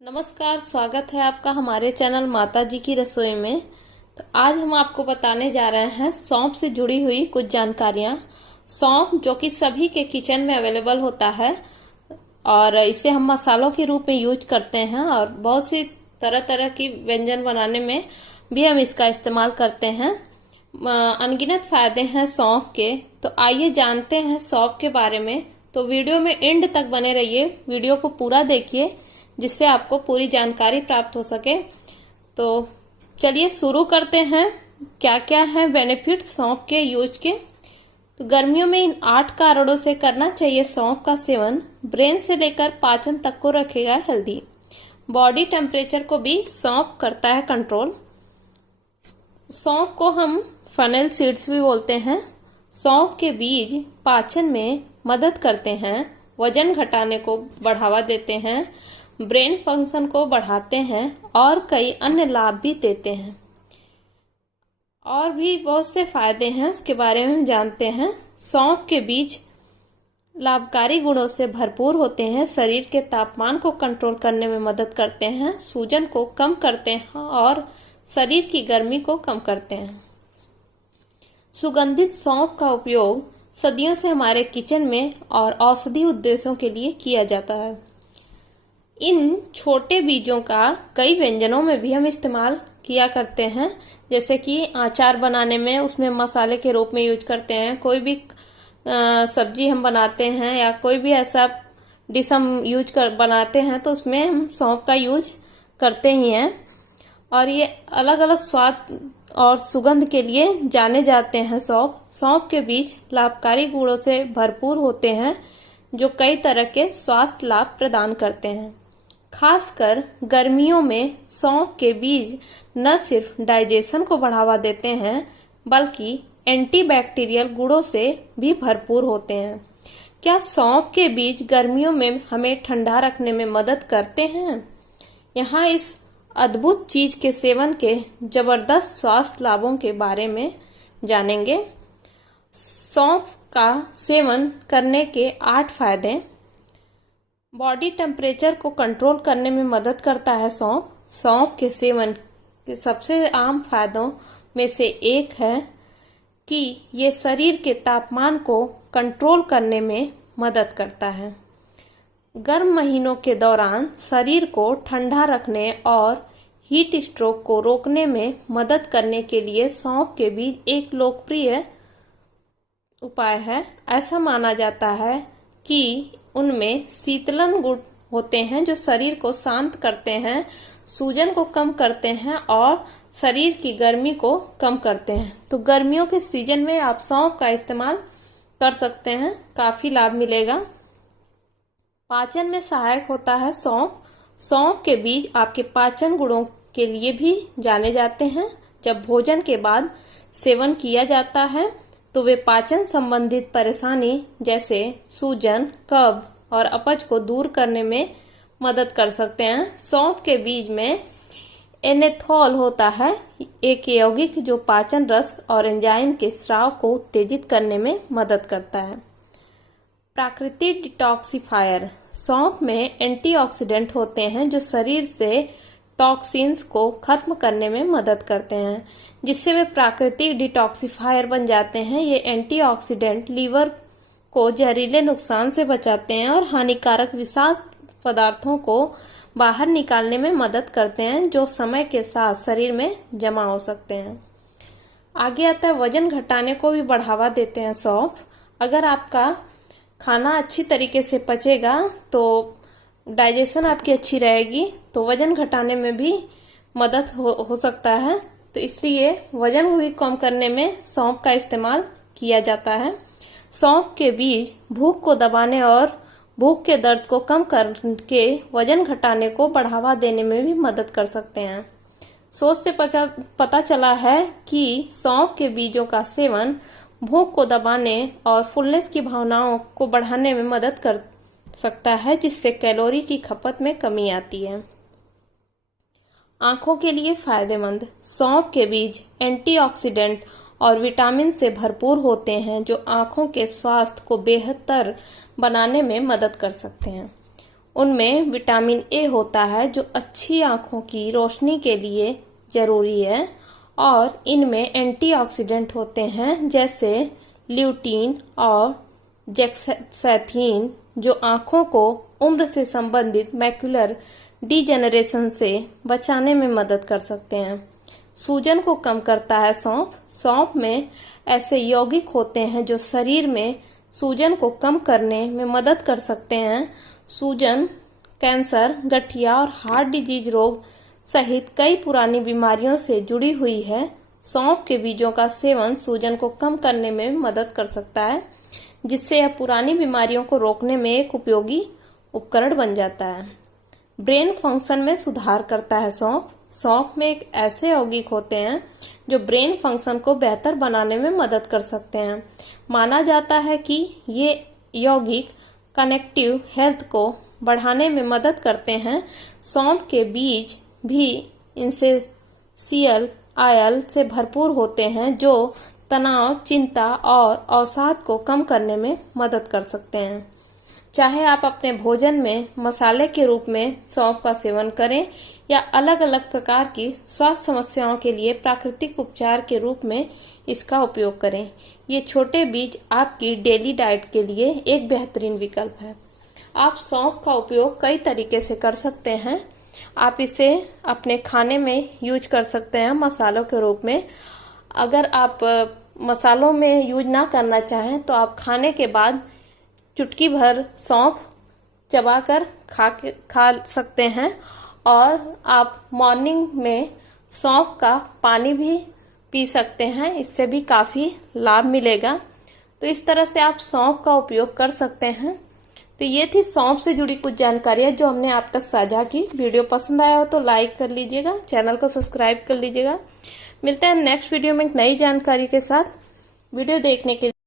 नमस्कार, स्वागत है आपका हमारे चैनल माता जी की रसोई में। तो आज हम आपको बताने जा रहे हैं सौंफ से जुड़ी हुई कुछ जानकारियां। सौंफ जो कि सभी के किचन में अवेलेबल होता है और इसे हम मसालों के रूप में यूज करते हैं और बहुत सी तरह तरह की व्यंजन बनाने में भी हम इसका इस्तेमाल करते हैं। अनगिनत फायदे हैं सौंफ के। तो आइए जानते हैं सौंफ के बारे में। तो वीडियो में एंड तक बने रहिए, वीडियो को पूरा देखिए जिससे आपको पूरी जानकारी प्राप्त हो सके। तो चलिए शुरू करते हैं। क्या क्या है बेनिफिट सौंफ के यूज के। तो गर्मियों में इन 8 कारणों से करना चाहिए सौंफ का सेवन। ब्रेन से लेकर पाचन तक को रखेगा हेल्दी। बॉडी टेम्परेचर को भी सौंफ करता है कंट्रोल। सौंफ को हम फनेल सीड्स भी बोलते हैं। सौंफ के बीज पाचन में मदद करते हैं, वजन घटाने को बढ़ावा देते हैं, ब्रेन फंक्शन को बढ़ाते हैं और कई अन्य लाभ भी देते हैं। और भी बहुत से फायदे हैं, उसके बारे में हम जानते हैं। सौंफ के बीज लाभकारी गुणों से भरपूर होते हैं। शरीर के तापमान को कंट्रोल करने में मदद करते हैं, सूजन को कम करते हैं और शरीर की गर्मी को कम करते हैं। सुगंधित सौंफ का उपयोग सदियों से हमारे किचन में और औषधि उद्देश्यों के लिए किया जाता है। इन छोटे बीजों का कई व्यंजनों में भी हम इस्तेमाल किया करते हैं, जैसे कि अचार बनाने में उसमें मसाले के रूप में यूज करते हैं। कोई भी सब्जी हम बनाते हैं या कोई भी ऐसा डिश हम बनाते हैं तो उसमें हम सौंफ का यूज करते ही हैं। और ये अलग अलग स्वाद और सुगंध के लिए जाने जाते हैं। सौंफ के बीज लाभकारी गुणों से भरपूर होते हैं जो कई तरह के स्वास्थ्य लाभ प्रदान करते हैं। खासकर गर्मियों में सौंफ के बीज न सिर्फ डाइजेशन को बढ़ावा देते हैं बल्कि एंटीबैक्टीरियल गुणों से भी भरपूर होते हैं। क्या सौंफ के बीज गर्मियों में हमें ठंडा रखने में मदद करते हैं? यहाँ इस अद्भुत चीज के सेवन के जबरदस्त स्वास्थ्य लाभों के बारे में जानेंगे। सौंफ का सेवन करने के 8 फायदे। बॉडी टेम्परेचर को कंट्रोल करने में मदद करता है सौंफ के सेवन के सबसे आम फायदों में से एक है कि ये शरीर के तापमान को कंट्रोल करने में मदद करता है। गर्म महीनों के दौरान शरीर को ठंडा रखने और हीट स्ट्रोक को रोकने में मदद करने के लिए सौंफ के बीज एक लोकप्रिय उपाय है। ऐसा माना जाता है कि उनमें शीतलन गुण होते हैं जो शरीर को शांत करते हैं, सूजन को कम करते हैं और शरीर की गर्मी को कम करते हैं। तो गर्मियों के सीजन में आप सौंफ का इस्तेमाल कर सकते हैं, काफी लाभ मिलेगा। पाचन में सहायक होता है सौंफ के बीज आपके पाचन गुणों के लिए भी जाने जाते हैं। जब भोजन के बाद सेवन किया जाता है तो वे पाचन संबंधित परेशानी जैसे सूजन, कब्ज और अपच को दूर करने में मदद कर सकते हैं। सौंफ के बीज में एनेथॉल होता है, एक यौगिक जो पाचन रस और एंजाइम के स्राव को उत्तेजित करने में मदद करता है। प्राकृतिक डिटॉक्सिफायर। सौंफ में एंटीऑक्सीडेंट होते हैं जो शरीर से टॉक्सिन्स को खत्म करने में मदद करते हैं, जिससे वे प्राकृतिक डिटॉक्सिफायर बन जाते हैं। ये एंटीऑक्सीडेंट लीवर को जहरीले नुकसान से बचाते हैं और हानिकारक विषाक्त पदार्थों को बाहर निकालने में मदद करते हैं जो समय के साथ शरीर में जमा हो सकते हैं। आगे आता है वजन घटाने को भी बढ़ावा देते हैं सौंफ। अगर आपका खाना अच्छी तरीके से पचेगा तो डाइजेशन आपकी अच्छी रहेगी, तो वजन घटाने में भी मदद हो सकता है। तो इसलिए वजन भी कम करने में सौंफ का इस्तेमाल किया जाता है। सौंफ के बीज भूख को दबाने और भूख के दर्द को कम करके वजन घटाने को बढ़ावा देने में भी मदद कर सकते हैं। शोध से पता चला है कि सौंफ के बीजों का सेवन भूख को दबाने और फुलनेस की भावनाओं को बढ़ाने में मदद कर सकता है, जिससे कैलोरी की खपत में कमी आती है। आंखों के लिए फायदेमंद। सौंफ के बीज एंटीऑक्सीडेंट और विटामिन से भरपूर होते हैं जो आंखों के स्वास्थ्य को बेहतर बनाने में मदद कर सकते हैं। उनमें विटामिन ए होता है जो अच्छी आँखों की रोशनी के लिए जरूरी है, और इनमें एंटीऑक्सीडेंट होते हैं जैसे ल्यूटीन और जेक्साइथिन जो आँखों को उम्र से संबंधित मैक्युलर डिजेनरेशन से बचाने में मदद कर सकते हैं। सूजन को कम करता है सौंफ। सौंफ में ऐसे यौगिक होते हैं जो शरीर में सूजन को कम करने में मदद कर सकते हैं। सूजन, कैंसर, गठिया और हार्ट डिजीज रोग सहित कई पुरानी बीमारियों से जुड़ी हुई है। सौंफ के बीजों का सेवन सूजन को कम करने में मदद कर सकता है, जिससे यह पुरानी बीमारियों को रोकने में एक उपयोगी उपकरण बन जाता है। ब्रेन फंक्शन में सुधार करता है सौंफ। सौंफ में एक ऐसे यौगिक होते हैं जो ब्रेन फंक्शन को बेहतर बनाने में मदद कर सकते हैं। माना जाता है कि ये यौगिक कनेक्टिव हेल्थ को बढ़ाने में मदद करते हैं। सौंफ के बीज भी एसेंशियल ऑयल से भरपूर होते हैं जो तनाव, चिंता और अवसाद को कम करने में मदद कर सकते हैं। चाहे आप अपने भोजन में मसाले के रूप में सौंफ का सेवन करें या अलग अलग प्रकार की स्वास्थ्य समस्याओं के लिए प्राकृतिक उपचार के रूप में इसका उपयोग करें, ये छोटे बीज आपकी डेली डाइट के लिए एक बेहतरीन विकल्प है। आप सौंफ का उपयोग कई तरीके से कर सकते हैं। आप इसे अपने खाने में यूज कर सकते हैं मसालों के रूप में। अगर आप मसालों में यूज ना करना चाहें तो आप खाने के बाद चुटकी भर सौंफ चबाकर खा सकते हैं, और आप मॉर्निंग में सौंफ का पानी भी पी सकते हैं, इससे भी काफ़ी लाभ मिलेगा। तो इस तरह से आप सौंफ का उपयोग कर सकते हैं। तो ये थी सौंफ से जुड़ी कुछ जानकारियाँ जो हमने आप तक साझा की। वीडियो पसंद आया हो तो लाइक कर लीजिएगा, चैनल को सब्सक्राइब कर लीजिएगा। मिलते हैं नेक्स्ट वीडियो में एक नई जानकारी के साथ। वीडियो देखने के लिए